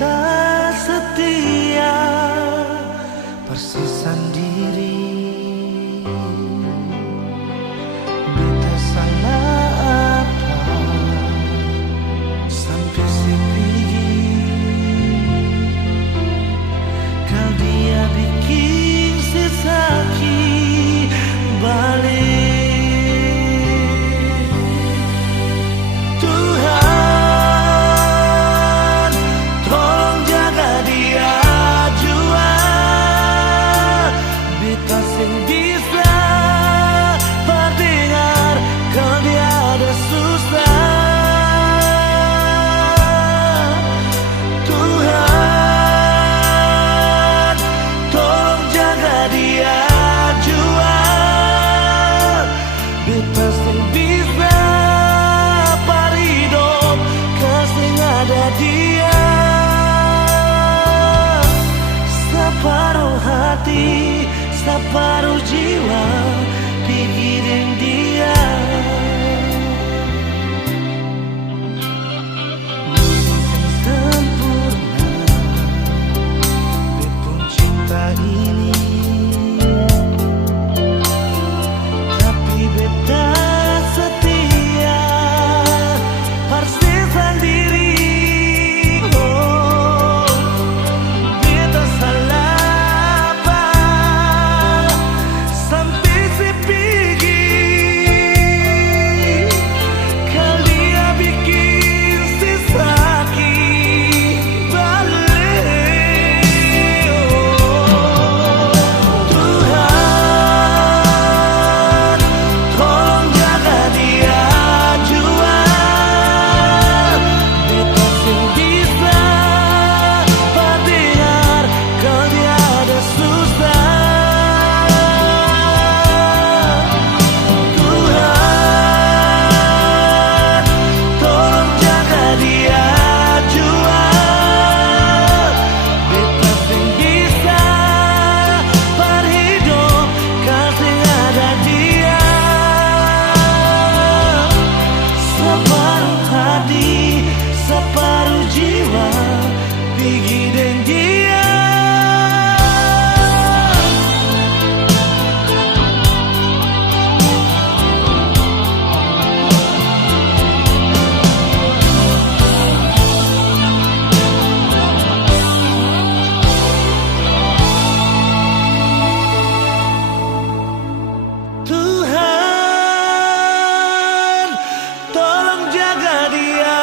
beta setia persis sendiri. Beta salah apa sampai sepi kau dia bikin sesaki balik. Separuh hati, separuh jiwa, pikirin dia. Mungkin sempurna, bepun cinta ini, tapi beta setia persis sendiri. Separuh jiwa, pikirin dia. Tuhan, tolong jaga dia.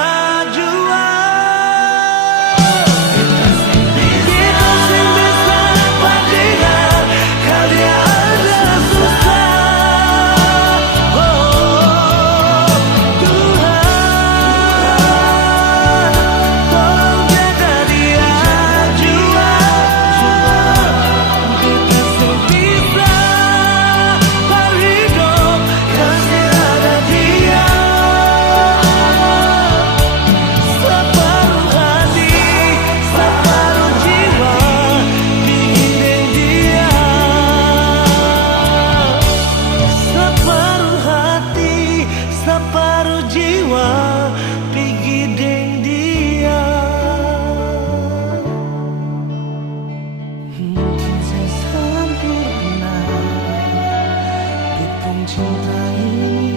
Separuh jiwa, pikirin dia. Mungkin saya sempurna, bepung cinta ini.